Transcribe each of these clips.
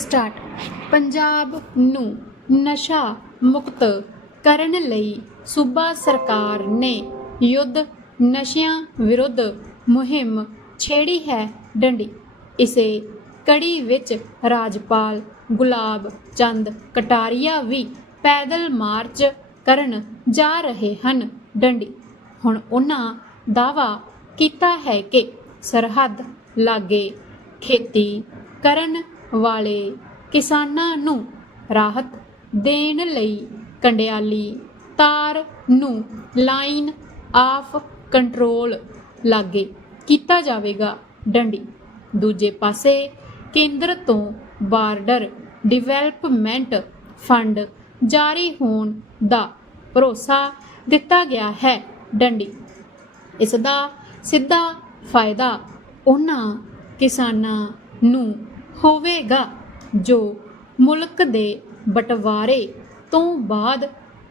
Start Punjab ਨੂੰ ਨਸ਼ਾ ਮੁਕਤ ਕਰਨ ਲਈ ਸੂਬਾ ਸਰਕਾਰ ਨੇ ਯੁੱਧ ਨਸ਼ਿਆਂ ਵਿਰੁੱਧ ਮੁਹਿੰਮ ਛੇੜੀ ਹੈ ਡੰਡੀ। ਇਸੇ ਕੜੀ ਵਿੱਚ ਰਾਜਪਾਲ ਗੁਲਾਬ ਚੰਦ ਕਟਾਰੀਆ ਵੀ ਪੈਦਲ ਮਾਰਚ ਕਰਨ ਜਾ ਰਹੇ ਹਨ ਡੰਡੀ। ਹੁਣ ਉਹਨਾਂ ਦਾਵਾ ਕੀਤਾ ਹੈ ਕਿ ਸਰਹੱਦ ਲਾਗੇ ਖੇਤੀ ਕਰਨ ਵਾਲੇ ਕਿਸਾਨਾਂ ਨੂੰ ਰਾਹਤ ਦੇਣ ਲਈ ਕੰਡਿਆਲੀ ਤਾਰ ਨੂੰ ਲਾਈਨ ਆਫ ਕੰਟਰੋਲ ਲਾਗੇ ਕੀਤਾ ਜਾਵੇਗਾ ਡੰਡੀ। ਦੂਜੇ ਪਾਸੇ ਕੇਂਦਰ ਤੋਂ ਬਾਰਡਰ ਡਿਵੈਲਪਮੈਂਟ ਫੰਡ ਜਾਰੀ ਹੋਣ ਦਾ ਭਰੋਸਾ ਦਿੱਤਾ ਗਿਆ ਹੈ ਡੰਡੀ। ਇਸ ਦਾ ਸਿੱਧਾ ਫਾਇਦਾ ਉਹਨਾਂ ਕਿਸਾਨਾਂ ਨੂੰ ਹੋਵੇਗਾ, ਜੋ ਮੁਲਕ ਦੇ ਬਟਵਾਰੇ ਤੋਂ ਬਾਅਦ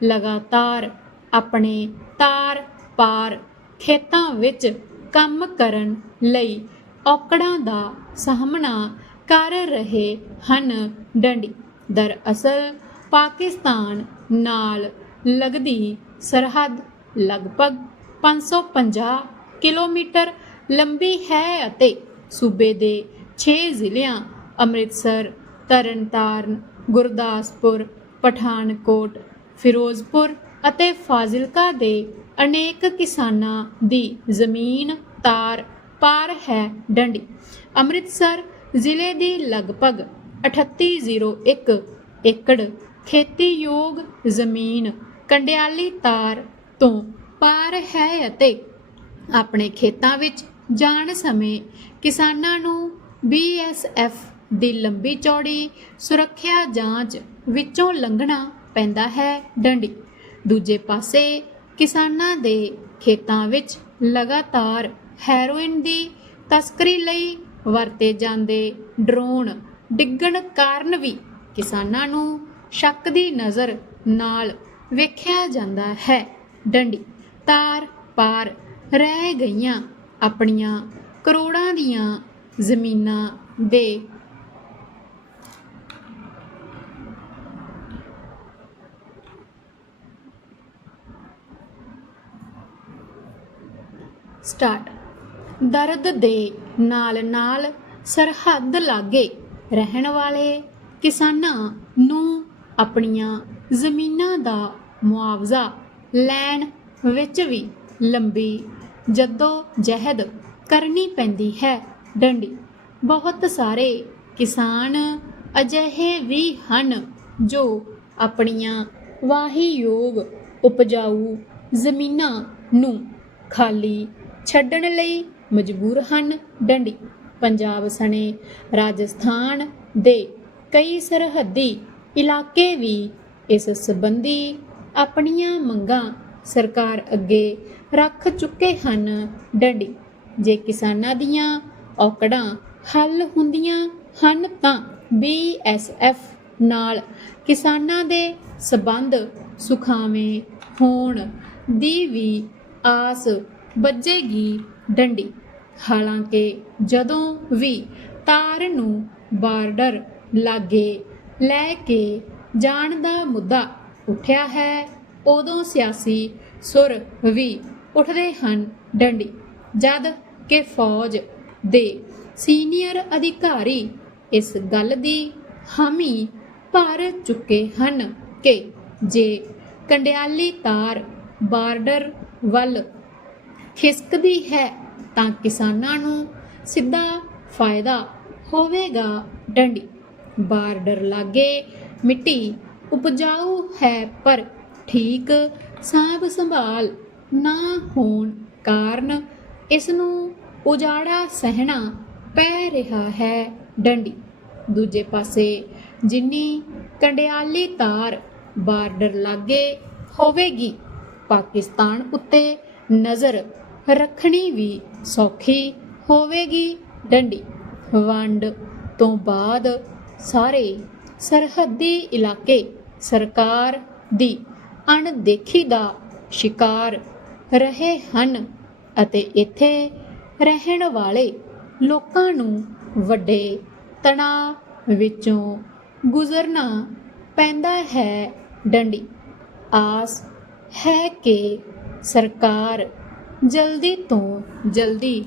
ਲਗਾਤਾਰ ਆਪਣੇ ਤਾਰ ਪਾਰ ਖੇਤਾਂ ਵਿੱਚ ਕੰਮ ਕਰਨ ਲਈ ਔਕੜਾਂ ਦਾ ਸਾਹਮਣਾ ਕਰ ਰਹੇ ਹਨ। ਡੰਡੀ, ਦਰਅਸਲ ਪਾਕਿਸਤਾਨ ਨਾਲ ਲੱਗਦੀ ਸਰਹੱਦ ਲਗਭਗ 550 ਕਿਲੋਮੀਟਰ ਲੰਬੀ ਹੈ ਅਤੇ ਸੂਬੇ ਦੇ 6 ਜ਼ਿਲ੍ਹਿਆਂ ਅੰਮ੍ਰਿਤਸਰ, ਤਰਨਤਾਰਨ, ਗੁਰਦਾਸਪੁਰ, ਪਠਾਨਕੋਟ, ਫਿਰੋਜ਼ਪੁਰ ਅਤੇ ਫਾਜ਼ਿਲਕਾ ਦੇ ਅਨੇਕ ਕਿਸਾਨਾਂ ਦੀ ਜ਼ਮੀਨ ਤਾਰ ਪਾਰ ਹੈ ਡੰਡੀ। ਅੰਮ੍ਰਿਤਸਰ ਜ਼ਿਲ੍ਹੇ ਦੀ ਲਗਭਗ 3801 ਏਕੜ ਖੇਤੀਯੋਗ ਜ਼ਮੀਨ ਕੰਡਿਆਲੀ ਤਾਰ ਤੋਂ ਪਾਰ ਹੈ ਅਤੇ ਆਪਣੇ ਖੇਤਾਂ ਵਿੱਚ ਜਾਣ ਸਮੇਂ ਕਿਸਾਨਾਂ ਨੂੰ BSF ਦੀ ਲੰਬੀ ਚੌੜੀ ਸੁਰੱਖਿਆ ਜਾਂਚ ਵਿੱਚੋਂ ਲੰਘਣਾ ਪੈਂਦਾ ਹੈ ਡੰਡੀ। ਦੂਜੇ ਪਾਸੇ ਕਿਸਾਨਾਂ ਦੇ ਖੇਤਾਂ ਵਿੱਚ ਲਗਾਤਾਰ ਹੈਰੋਇਨ ਦੀ ਤਸਕਰੀ ਲਈ ਵਰਤੇ ਜਾਂਦੇ ਡਰੋਨ ਡਿੱਗਣ ਕਾਰਨ ਵੀ ਕਿਸਾਨਾਂ ਨੂੰ ਸ਼ੱਕ ਦੀ ਨਜ਼ਰ ਨਾਲ ਵੇਖਿਆ ਜਾਂਦਾ ਹੈ। ਡੰਡੀ ਤਾਰ ਪਾਰ ਰਹਿ ਗਈਆਂ ਆਪਣੀਆਂ ਕਰੋੜਾਂ ਦੀਆਂ ਜ਼ਮੀਨਾਂ ਦੇ ਸਟਾਰਟ। ਦਰਦ ਦੇ ਨਾਲ-ਨਾਲ ਸਰਹੱਦ ਲਾਗੇ ਰਹਿਣ ਵਾਲੇ ਕਿਸਾਨਾਂ ਨੂੰ ਆਪਣੀਆਂ ਜ਼ਮੀਨਾਂ ਦਾ ਮੁਆਵਜ਼ਾ ਲੈਣ ਵਿੱਚ ਵੀ ਲੰਬੀ ਜੱਦੋ ਜਹਿਦ ਕਰਨੀ ਪੈਂਦੀ ਹੈ। ਡੰਡੀ। ਬਹੁਤ ਸਾਰੇ ਕਿਸਾਨ ਅਜਿਹੇ ਵੀ ਹਨ ਜੋ ਆਪਣੀਆਂ ਵਾਹੀਯੋਗ ਉਪਜਾਊ ਜ਼ਮੀਨਾਂ ਨੂੰ ਖਾਲੀ ਛੱਡਣ ਲਈ ਮਜਬੂਰ ਹਨ। ਡੰਡੀ, ਪੰਜਾਬ ਸਣੇ, ਰਾਜਸਥਾਨ ਦੇ ਕਈ ਸਰਹੱਦੀ ਇਲਾਕੇ ਵੀ ਇਸ ਸੰਬੰਧੀ ਆਪਣੀਆਂ ਮੰਗਾਂ ਸਰਕਾਰ ਅੱਗੇ ਰੱਖ ਚੁੱਕੇ ਹਨ। ਡੰਡੀ, ਜੇ ਕਿਸਾਨਾਂ ਦੀਆਂ ਔਕੜਾਂ ਹੱਲ ਹੁੰਦੀਆਂ ਹਨ ਤਾਂ BSF ਨਾਲ ਕਿਸਾਨਾਂ ਦੇ ਸਬੰਧ ਸੁਖਾਵੇਂ ਹੋਣ ਦੀ ਵੀ ਆਸ ਬੱਜੇਗੀ ਡੰਡੀ। ਹਾਲਾਂਕਿ ਜਦੋਂ ਵੀ ਤਾਰ ਨੂੰ ਬਾਰਡਰ ਲਾਗੇ ਲੈ ਕੇ ਜਾਣ ਦਾ ਮੁੱਦਾ ਉੱਠਿਆ ਹੈ, ਉਦੋਂ ਸਿਆਸੀ ਸੁਰ ਵੀ ਉੱਠਦੇ ਹਨ ਡੰਡੀ। ਜਦ ਕਿ ਫੌਜ ਦੇ ਸੀਨੀਅਰ ਅਧਿਕਾਰੀ ਇਸ ਗੱਲ ਦੀ ਹਾਮੀ ਭਰ ਚੁੱਕੇ ਹਨ ਕਿ ਜੇ ਕੰਡਿਆਲੀ ਤਾਰ ਬਾਰਡਰ ਵੱਲ ਖਿਸਕਦੀ ਹੈ ਤਾਂ ਕਿਸਾਨਾਂ ਨੂੰ ਸਿੱਧਾ ਫਾਇਦਾ ਹੋਵੇਗਾ ਡੰਡੀ। ਬਾਰਡਰ ਲਾਗੇ ਮਿੱਟੀ ਉਪਜਾਊ ਹੈ, ਪਰ ਠੀਕ ਸਾਂਭ ਸੰਭਾਲ ਨਾ ਹੋਣ ਕਾਰਨ ਇਸ ਨੂੰ ਉਜਾੜਾ ਸਹਿਣਾ ਪੈ ਰਿਹਾ ਹੈ ਡੰਡੀ। ਦੂਜੇ ਪਾਸੇ ਜਿੰਨੀ ਕੰਡਿਆਲੀ ਤਾਰ ਬਾਰਡਰ ਲਾਗੇ ਹੋਵੇਗੀ, ਪਾਕਿਸਤਾਨ ਉੱਤੇ ਨਜ਼ਰ ਰੱਖਣੀ ਵੀ ਸੌਖੀ ਹੋਵੇਗੀ ਡੰਡੀ। ਵੰਡ ਤੋਂ ਬਾਅਦ ਸਾਰੇ ਸਰਹੱਦੀ ਇਲਾਕੇ ਸਰਕਾਰ ਦੀ ਅਣਦੇਖੀ ਦਾ ਸ਼ਿਕਾਰ ਰਹੇ ਹਨ ਅਤੇ ਇੱਥੇ ਰਹਿਣ ਵਾਲੇ ਲੋਕਾਂ ਨੂੰ ਵੱਡੇ ਤਣਾਅ ਵਿੱਚੋਂ ਗੁਜ਼ਰਨਾ ਪੈਂਦਾ ਹੈ ਡੰਡੀ। ਆਸ ਹੈ ਕਿ ਸਰਕਾਰ ਜਲਦੀ ਤੋਂ ਜਲਦੀ